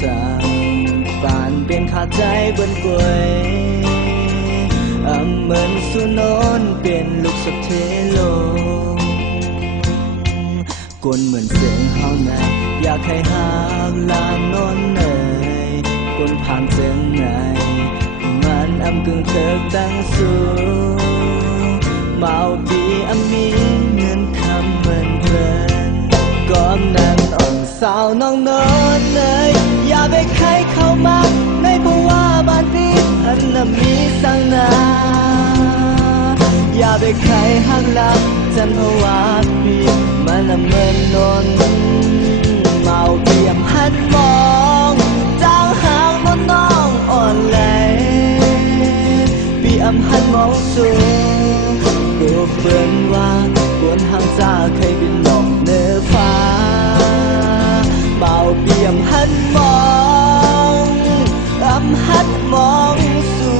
sang bạn bên khát trái bên quê mình xuống nón bên lúc sắp thế lôคนเหมือนเสียงเฮาไงอยากให้หากลามนอนเนยคนผ่านเสียงไงมันกึ่งเถิกตั้งสูงเมาปีมีเงินคำเหมือนเพลินก้อมนั้นอ่อนสาวน้องนอนเนยอย่าไปใครเข้ามาในเพราะว่าบ้านพี่มีสังนาอย่าไปใครหักหลักจันเพราะว่าพี่มันเหมือนนนเมาเปี่ยมหันมองจางหางน้องน้องอ่อนไหลพี่หันมองสูงกูเปิ่นว่าบนหางจ้าเคยบินหลอกเนื้อฟ้าเมาเปี่ยมหันมองหันมองสู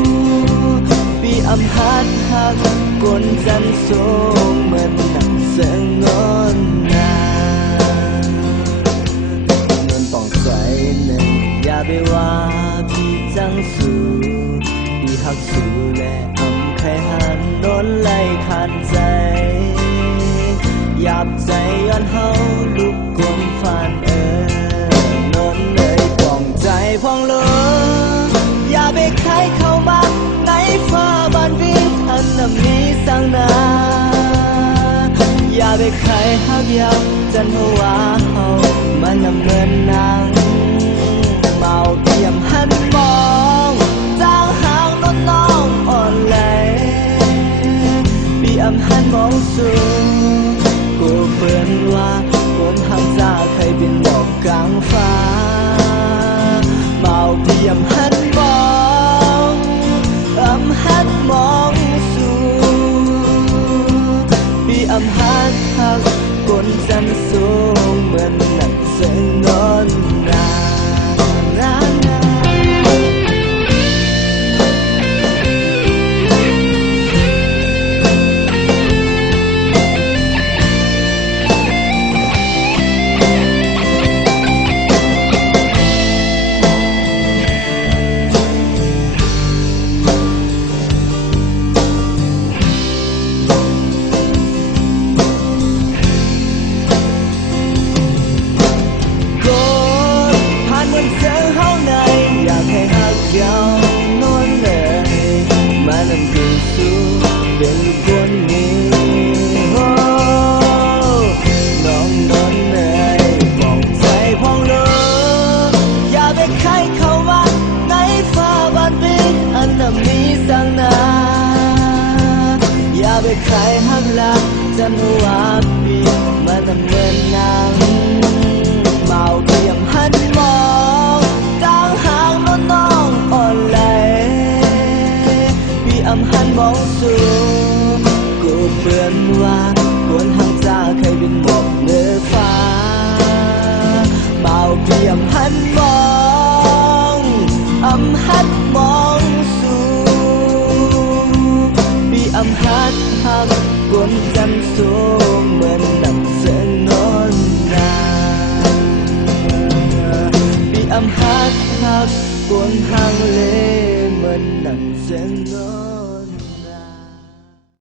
งพี่หันหักกนจันสูงเหมือนหนังเสียงงอนนาเงินต้องใส่หนึ่งอย่าไปว่าพี่จังสู้พี่หักสู้และใครหันโดนไล่ขัดใจหยาบใจย้อนเฮาลุกกลมฟันนนเลยป่องใจพองลงอย่าไปใครเข้ามาในฟ้าบ้านพี่มีสังนาอย่าไปใครหักยับจันหัวเฮามันเหมือนนางเมาเปี่ยมหันมองจางหางน้องน้องอ่อนไหลพี่หันมองสูงกูเปิ่นว่าคนหางจ้าเคยบินหลอกกลางฟ้าเมาเปี่ยมหันมองหันมองหักหักกนจันสูงเหมือนหนังเสียงงอนนาเป็นคนนี้น้องนนเนยมองใจพองลงอย่าไปใครเข้ามาในฟ้าบ้านพี่มีสังนาอย่าไปใครหักหลักจันหัวพี่มันเหมือนนางเมาเปี่ยมหันมองจางหางน้องน้องอ่อนไหลพี่หันมองสูงกูเปิ่นว่าคนหางจ้าเคยบินหมอกเนื้อฟ้าเมาเปี่ยมหันมองหันมองสูงพี่หันหักกนจันสูงเหมือนหนังเสียงนอนนาพี่หักกนหางเลเหมือนหนังเสียงนอน